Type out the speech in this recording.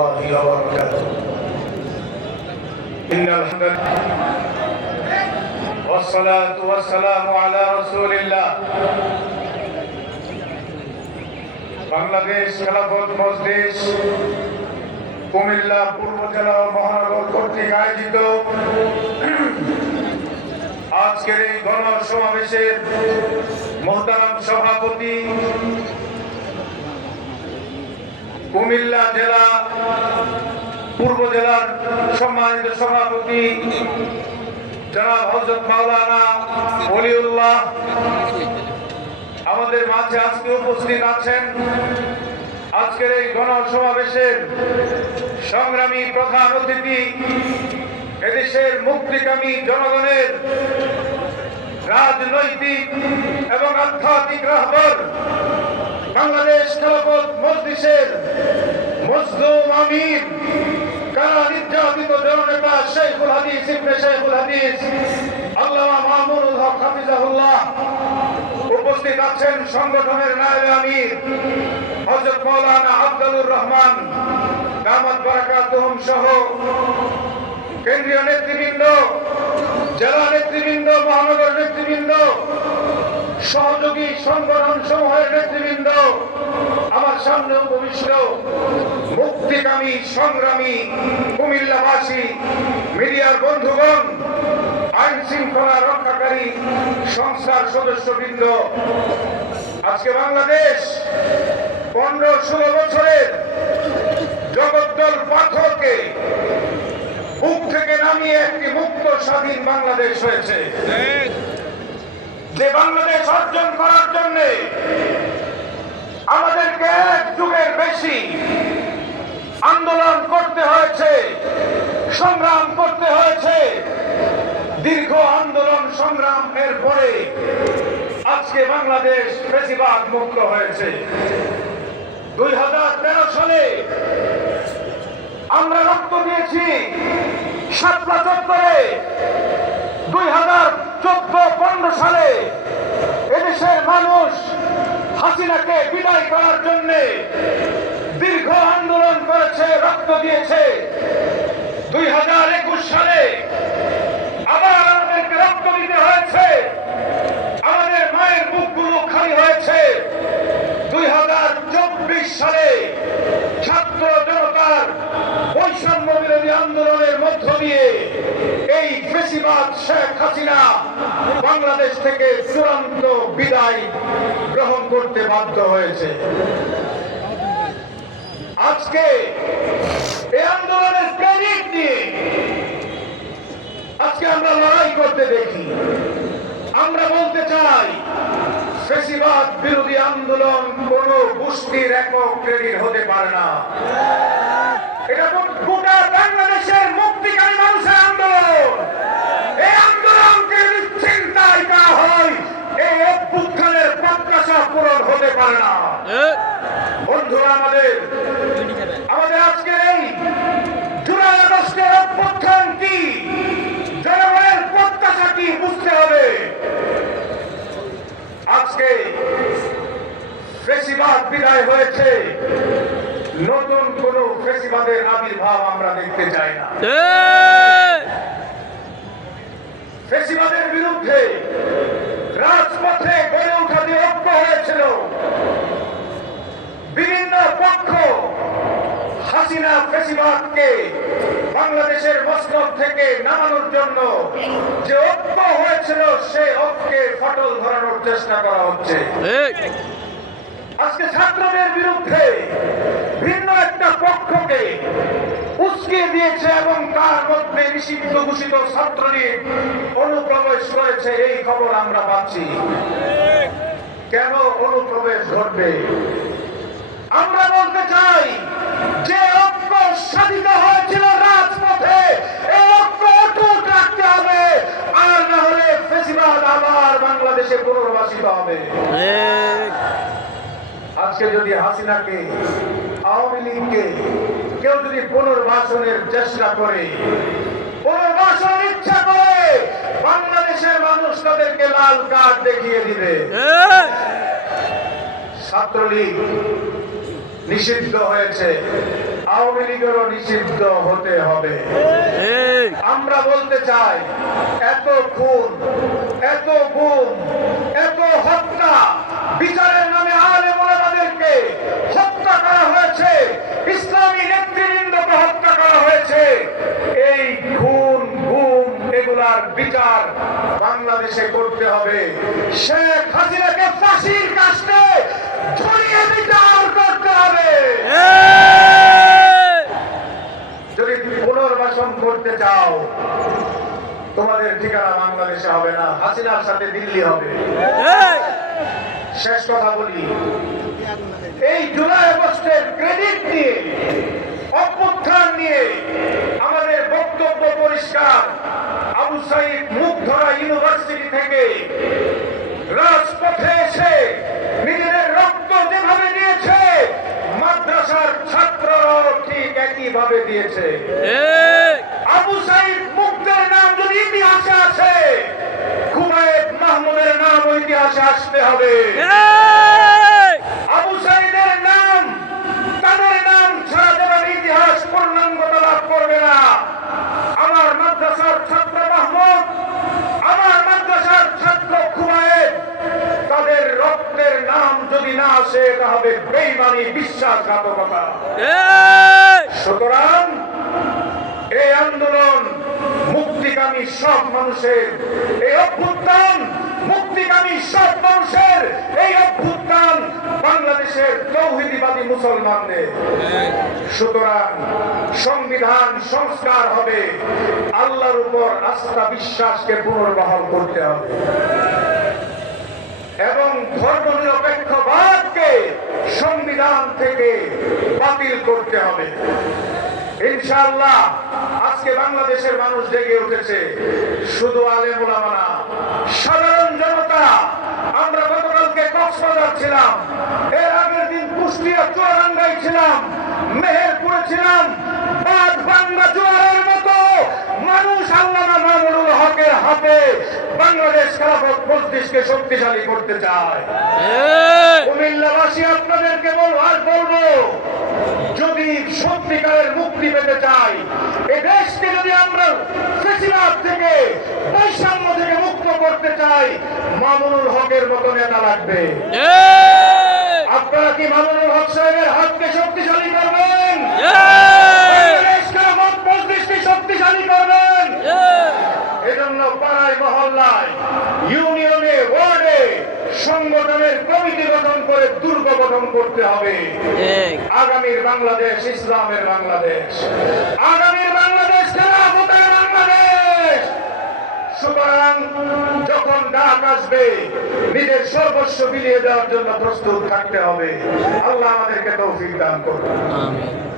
الله وبركاته إن الحمد لله والصلاة والسلام على رسول الله বাংলাদেশ খেলাফত মজলিস কুমিল্লা পূর্ব জেলা ও মহানগর কর্তৃক আয়োজিত আজকের এই গণ সমাবেশের মোহতারাম সভাপতি কুমিল্লা জেলা পূর্ব জেলার সম্মানিত সভাপতি আমাদের মাঝে আজকে উপস্থিত আছেন আজকের এই গণসমাবেশের সংগ্রামী প্রধান অতিথি, এদেশের মুক্তিকামী জনগণের রাজনৈতিক এবং আধ্যাত্মিক রাহবর বাংলাদেশ খেলাফত মজলিসের মজলুম আমির কারা নির্যাতিত জননেতা শেখুল হাদিস ইবনে শেখুল হাদিস আল্লামা উপস্থিত আছেন সংগঠনের নায়েবে আমির হযরত মাওলানা আব্দুর রহমান দামাত বারাকাতুহুম সহ কেন্দ্রীয় নেতৃবৃন্দ জেলা নেতৃবৃন্দ মহানগর নেতৃবৃন্দ সহযোগী সংগঠন সমূহের নেতৃবৃন্দ আমার সামনে উপবিষ্ট মুক্তিকামী, সংগ্রামী কুমিল্লাবাসী, মিডিয়ার বন্ধুগণ, আইন শৃঙ্খলা রক্ষাকারী সংস্থার সদস্যবৃন্দ, আজকে বাংলাদেশ পনেরো ষোলো বছরের জগদ্দল পাথরকে বুক থেকে নামিয়ে একটি মুক্ত স্বাধীন বাংলাদেশ হয়েছে। যে বাংলাদেশ অর্জন করার জন্য আমাদেরকে এক যুগের বেশি আন্দোলন করতে হয়েছে, সংগ্রাম করতে হয়েছে। দীর্ঘ আন্দোলন, সংগ্রাম এর পরে আজকে বাংলাদেশ বেশিরভাগ মুক্ত হয়েছে। দুই হাজার তেরো সালে আমরা রক্ত দিয়েছি সাতলা চত্বরে। দুই হাজার চোদ্দ পনেরো সালে এদেশের মানুষ হাসিনাকে বিদায় করার জন্য দীর্ঘ আন্দোলন করেছে রক্ত দিয়েছে। দুই হাজার একুশ সালে আবার আমাদেরকে রক্ত দিতে হয়েছে আমাদের মায়ের বুকগুলো খালি হয়েছে দুই হাজার চব্বিশ সালে ছাত্র জনতার বৈষম্য বিরোধী আন্দোলনের মধ্য দিয়ে এই বেশিবাদ শেখ হাসিনা বাংলাদেশ থেকে চূড়ান্ত বিদায় গ্রহণ করতে বাধ্য হয়েছে। আজকে এই আন্দোলনের ক্রেডিট নিয়ে আজকে আমরা লড়াই করতে দেখি। আমরা বলতে চাই ফেসিবাদ বিরোধী আন্দোলন কোন গোষ্ঠীর একক ক্রেডিট হতে পারে না। এটা গোটা বাংলাদেশের মুক্তিকামী মানুষের আন্দোলন এই আন্দোলনকে যদি চিন্তায় না হয় এই অভ্যুত্থানের প্রত্যাশা পূরণ হতে পারে না বন্ধুরা আমাদের আমাদের আজকের এই জুলাই আগস্টের অভ্যুত্থান কি? জনগণের প্রত্যাশা কি বুঝতে হবে? আজকে ফেসিবাদ বিদায় হয়েছে। নতুন কোন ফেসিবাদের আবির্ভাব আমরা দেখতে চাই না। ফেসিবাদের বিরুদ্ধে রাজপথে গড়ে ওঠা যে ঐক্য হয়েছিল বিভিন্ন পক্ষ হাসিনা ফেসিবাদকে বাংলাদেশের মসনদ থেকে নামানোর জন্য যে ঐক্য হয়েছিল সে ঐক্যে ফটল ধরানোর চেষ্টা করা হচ্ছে। আজকে ছাত্রদের বিরুদ্ধে ভিন্ন একটা পক্ষকে উস্কে দিয়েছে এবং তার মধ্যে নিষিদ্ধ ঘোষিত ছাত্রলীগ অনুপ্রবেশ করেছে এই খবর আমরা পাচ্ছি। কেন অনুপ্রবেশ ঘটবে? আমরা বলতে চাই যে সাধিত হয়েছিল রাজপথে। পুনর্বাসিত হবে। আজকে যদি হাসিনাকে, আওয়ামী লীগকে কেউ যদি পুনর্বাসনের চেষ্টা করে, পুনর্বাসনের ইচ্ছা করে, বাংলাদেশের মানুষ তাদেরকে লাল কার্ড দেখিয়ে দিবে। ছাত্রলীগ নিষিদ্ধ হয়েছে। আওয়ামী লীগেরও নিষিদ্ধ হতে হবে। আমরা বলতে চাই এত খুন এত গুম এত হত্যা বিচারের নামে আলে মোলামাদেরকে হত্যা করা হয়েছে ইসলামী নেতৃবৃন্দকে হত্যা করা হয়েছে। এই খুন গুম এগুলার বিচার বাংলাদেশে করতে হবে। শেখ হাসিনাকে ফাঁসির কাছে ঝুলিয়ে বিচার করতে হবে যদি পুনর্বাসন করতে চাও তোমাদের ঠিকানা বাংলাদেশে হবে না। হাসিনার সাথে দিল্লি হবে। শেষ কথা বলি। এই জুলাই আগস্টের ক্রেডিট নিয়ে অভ্যুত্থান নিয়ে আমাদের বক্তব্য পরিষ্কার। আবু সাইদ মুগ্ধরা ইউনিভার্সিটি থেকে রাজপথে এসে নিজেদের রক্ত যেভাবে দিয়েছে মাদ্রাসার ছাত্ররাও ঠিক একইভাবে দিয়েছে আবু সাইদ মুগ্ধের নাম যদি ইতিহাসে আছে খুবাইব মাহমুদের ইতিহাসে আসতে হবে। আবু সাইদের নাম তাদের নাম ছাড়া যেমন ইতিহাস পূর্ণাঙ্গতা লাভ করবে না। আমার মাদ্রাসার ছাত্র মাহমুদ আমার মাদ্রাসার ছাত্র খুবাইব তাদের রক্তের নাম যদি না আসে এটা হবে বেইমানি বিশ্বাসঘাতকতা সুতরাং এই আন্দোলন মুক্তিকামী সব মানুষের এই অভ্যুত্থান মুক্তিকামী সব মানুষের এই অভ্যুত্থান বাংলাদেশের তৌহিদিবাদী মুসলমানদের। সুতরাং সংবিধান সংস্কার হবে, আল্লাহর উপর আস্থা বিশ্বাসকে পুনর্বহাল করতে হবে। এবং ধর্ম নিরপেক্ষবাদকে সংবিধান থেকে বাতিল করতে হবে। ইনশাআল্লাহ আজকে বাংলাদেশের মানুষ জেগে উঠেছে। শুধু আলেম ওলামা না সাধারণ জনতা আমরা গতকালকে কক্সবাজার ছিলাম এর আগের দিন কুষ্টিয়া চুয়াডাঙ্গায় ছিলাম মেহেরপুরে ছিলাম বাদ বাংলা জোয়ারের মতো মানুষ আল্লামা মামুনুল হকের হাতে বাংলাদেশ খেলাফত মজলিসকে শক্তিশালী করতে চায়। কুমিল্লাবাসী আপনাদেরকে বলব আর বলব যদি সত্যিকারের মুক্তি পেতে চাই এ দেশকে যদি আমরা ফেসিবাদ থেকে বৈষম্য থেকে মুক্ত করতে চাই মামুনুল হকের মতো নেতা লাগবে। আপনারা কি মামুনুল হক সাহেবের হাতকে শক্তিশালী করবেন? করতে হবে। আগামীর বাংলাদেশ ইসলামের বাংলাদেশ। আগামীর বাংলাদেশ খেলাফতের বাংলাদেশ। সুতরাং যখন ডাক আসবে নিজের সর্বস্ব বিলিয়ে দেওয়ার জন্য প্রস্তুত থাকতে হবে। আল্লাহ আমাদেরকে তৌফিক দান করুন। আমিন।